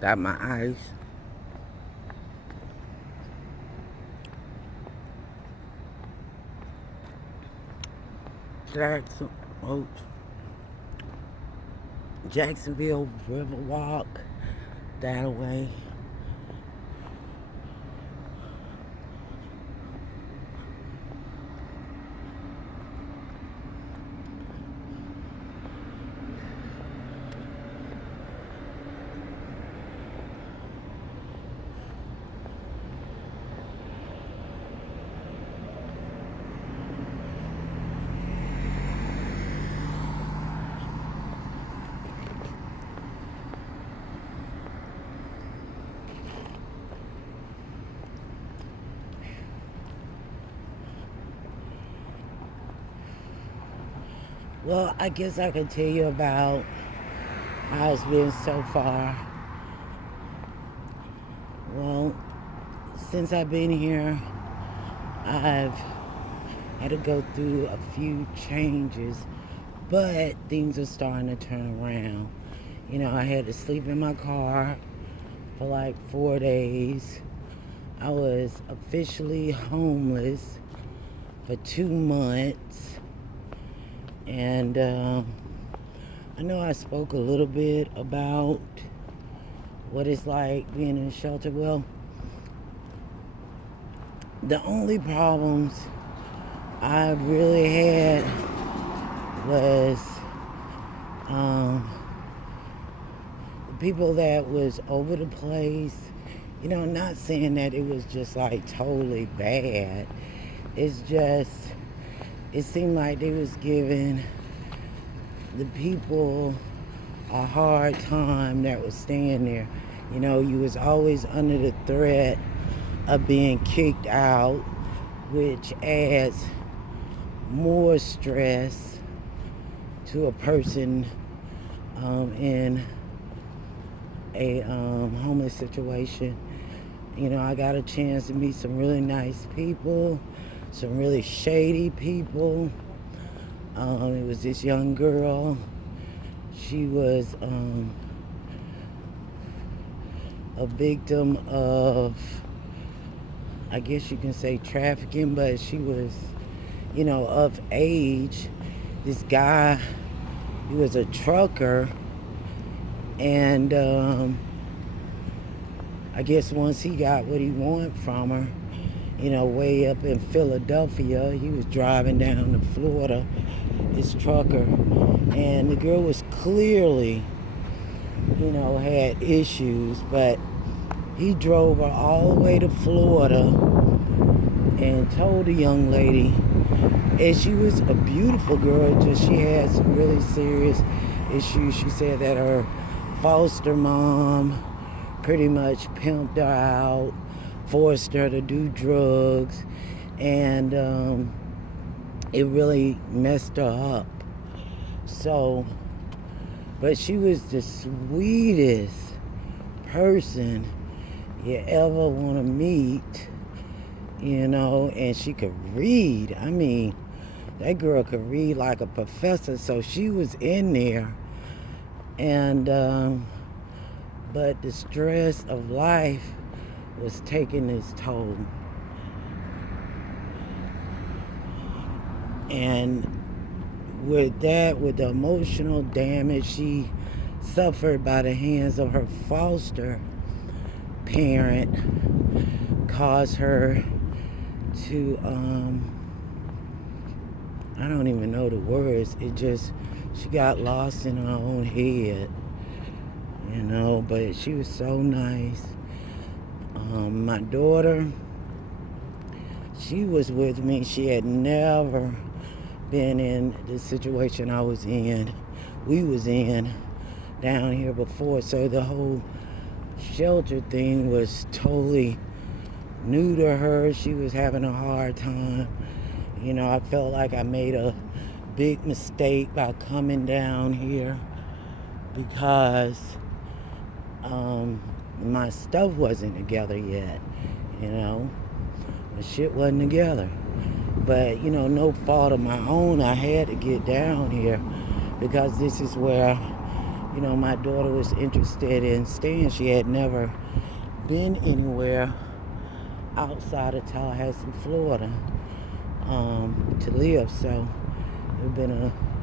Got my ice. Jackson, oh, Jacksonville Riverwalk, that way. Well, I guess I can tell you about how it's been so far. Well, since I've been here, I've had to go through a few changes, but things are starting to turn around. I had to sleep in my car for like 4 days. I was officially homeless for 2 months. And I know I spoke a little bit about what it's like being in a shelter. Well, the only problems I really had was the people that was over the place. Not saying that it was just like totally bad. It's just, it seemed like they was giving the people a hard time that was staying there. You was always under the threat of being kicked out, which adds more stress to a person in a homeless situation. I got a chance to meet some really nice people, some really shady people. It was this young girl. She was a victim of, I guess you can say, trafficking, but she was, of age. This guy, he was a trucker, and I guess once he got what he wanted from her, way up in Philadelphia, he was driving down to Florida, this trucker, and the girl was clearly, had issues, but he drove her all the way to Florida and told the young lady, and she was a beautiful girl, just she had some really serious issues. She said that her foster mom pretty much pimped her out, forced her to do drugs, and it really messed her up. So, but she was the sweetest person you ever want to meet, and she could read. I mean, that girl could read like a professor, so she was in there, and but the stress of life was taking its toll. And with that, with the emotional damage she suffered by the hands of her foster parent, caused her to, I don't even know the words. She got lost in her own head, but she was so nice. My daughter, she was with me. She had never been in the situation I was in, we was in down here before. So the whole shelter thing was totally new to her. She was having a hard time. I felt like I made a big mistake by coming down here because my stuff wasn't together yet. The shit wasn't together. But, no fault of my own, I had to get down here because this is where My daughter was interested in staying. She had never been anywhere outside of Tallahassee, Florida, to live. So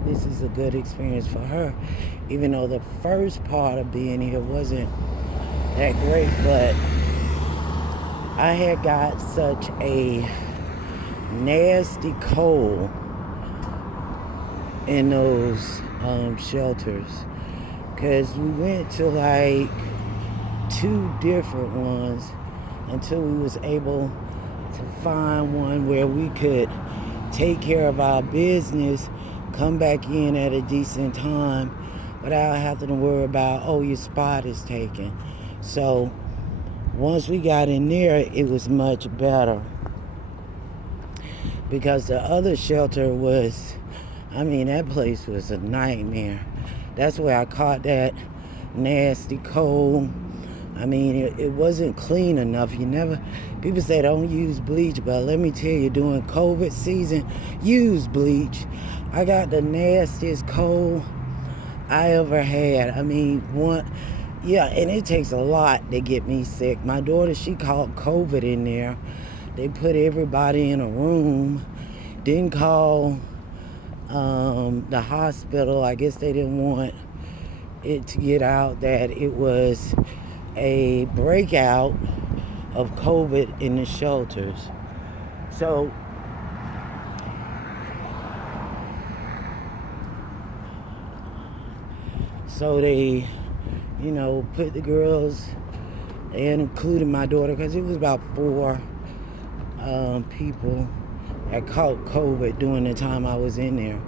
this is a good experience for her, even though the first part of being here wasn't that great. But I had got such a nasty cold in those shelters, because we went to like 2 different ones until we was able to find one where we could take care of our business, come back in at a decent time without having to worry about, oh, your spot is taken. So once we got in there, it was much better, because the other shelter was, that place was a nightmare. That's where I caught that nasty cold. It wasn't clean enough. People say don't use bleach, but let me tell you, during COVID season, use bleach. I got the nastiest cold I ever had. And it takes a lot to get me sick. My daughter, she caught COVID in there. They put everybody in a room, didn't call the hospital. I guess they didn't want it to get out that it was a breakout of COVID in the shelters. So they, put the girls, and including my daughter, because it was about 4 people that caught COVID during the time I was in there.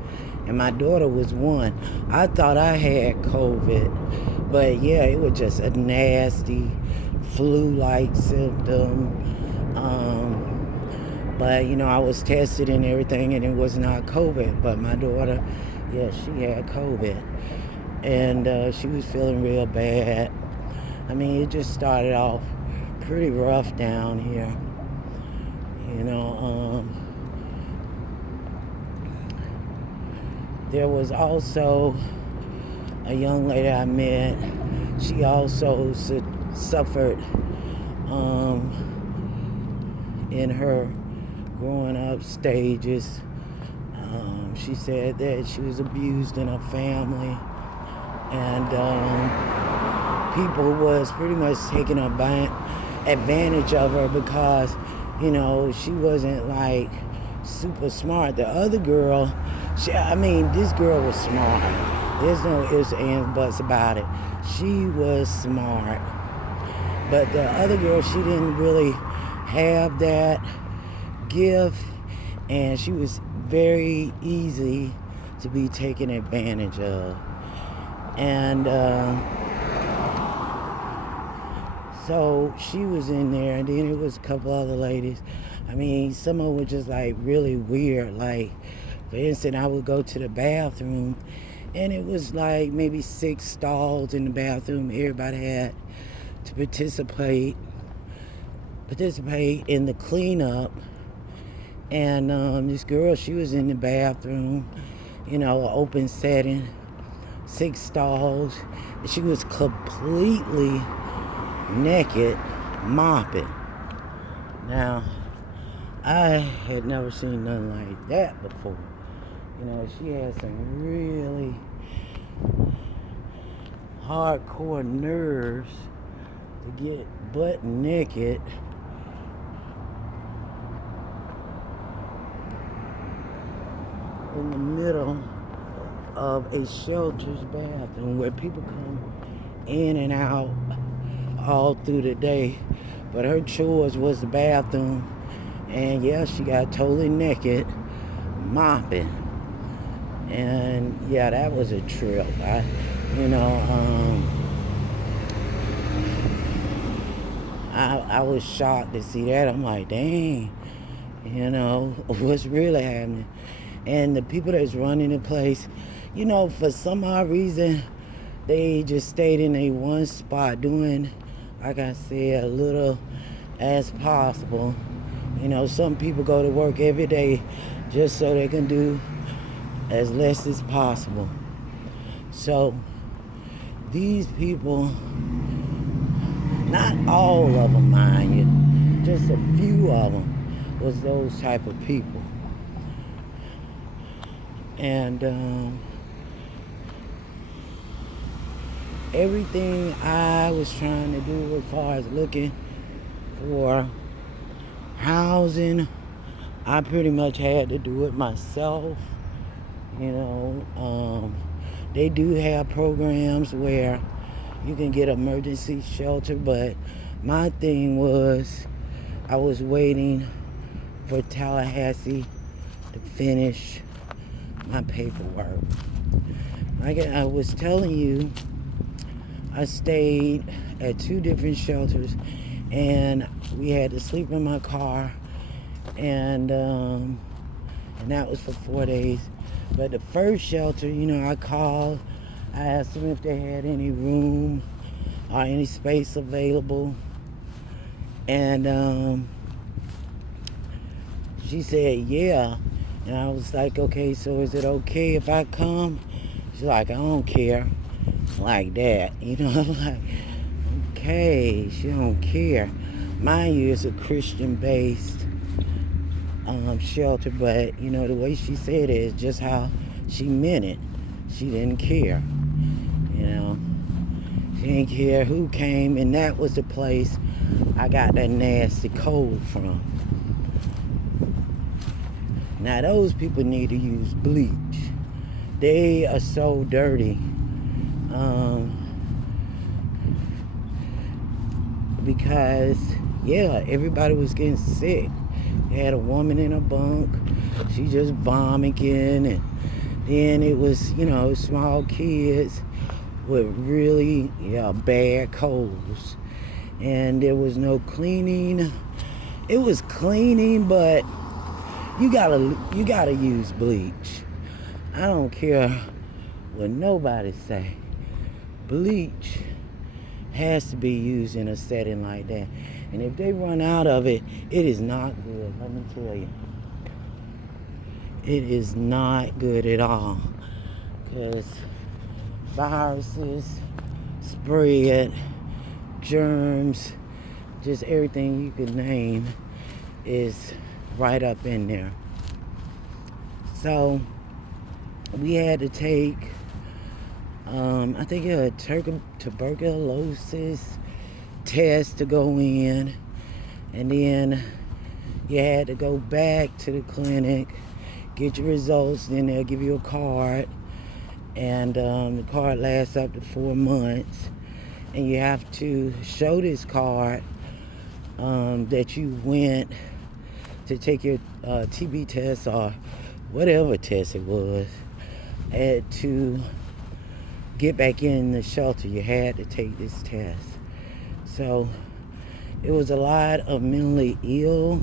And my daughter was one. I thought I had COVID, but yeah, it was just a nasty flu-like symptom. But I was tested and everything, and it was not COVID. But my daughter, yeah, she had COVID, and she was feeling real bad. It just started off pretty rough down here. There was also a young lady I met. She also suffered in her growing up stages. She said that she was abused in her family, and people was pretty much taking advantage of her because, she wasn't like super smart. The other girl, this girl was smart. There's no ifs, ands, buts about it. She was smart. But the other girl, she didn't really have that gift, and she was very easy to be taken advantage of. And so she was in there, and then it was a couple other ladies. Some of them were just like really weird. Like, for instance, I would go to the bathroom, and it was like maybe 6 stalls in the bathroom. Everybody had to participate in the cleanup. And this girl, she was in the bathroom, an open setting, 6 stalls. She was completely naked, mopping. Now, I had never seen nothing like that before. She had some really hardcore nerves to get butt naked in the middle of a shelter's bathroom where people come in and out all through the day. But her chores was the bathroom, and yeah, she got totally naked mopping. And yeah, that was a trip. I was shocked to see that. I'm like, dang, what's really happening? And the people that's running the place, for some odd reason, they just stayed in a one spot doing, like I said, a little as possible. Some people go to work every day just so they can do as less as possible. So these people, not all of them, mind you, just a few of them was those type of people. And everything I was trying to do as far as looking for housing, I pretty much had to do it myself. You know, they do have programs where you can get emergency shelter, but my thing was I was waiting for Tallahassee to finish my paperwork. Like I was telling you, I stayed at 2 different shelters, and we had to sleep in my car, and that was for 4 days. But the first shelter, I called. I asked them if they had any room or any space available, and she said yeah. And I was like, okay, so is it okay if I come? She's like, I don't care. Like that, like, okay, she don't care. Mind you, it's a Christian-based shelter, but the way she said it is just how she meant it. She didn't care, she didn't care who came, and that was the place I got that nasty cold from. Now those people need to use bleach. They are so dirty. Because everybody was getting sick. They had a woman in a bunk. She just vomiting, and then it was small kids with really bad colds, and there was no cleaning. It was cleaning, but you gotta use bleach. I don't care what nobody say. Bleach has to be used in a setting like that. And if they run out of it, it is not good. Let me tell you. It is not good at all. Because viruses spread, germs, just everything you could name is right up in there. So we had to take I think a tuberculosis test to go in, and then you had to go back to the clinic, get your results, then they'll give you a card, and the card lasts up to 4 months, and you have to show this card that you went to take your TB test or whatever test it was, and to get back in the shelter, you had to take this test. So it was a lot of mentally ill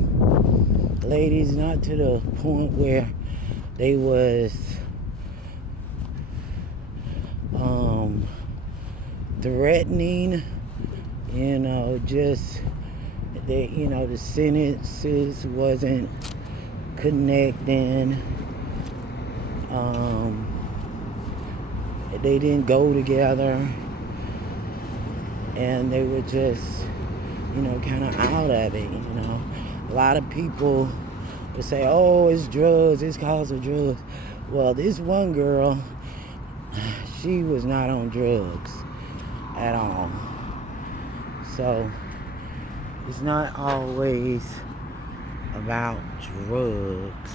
ladies, not to the point where they was threatening, just they, the sentences wasn't connecting. They didn't go together, and they were just, kind of out of it, A lot of people would say, oh, it's drugs, it's cause of drugs. Well, this one girl, she was not on drugs at all. So it's not always about drugs.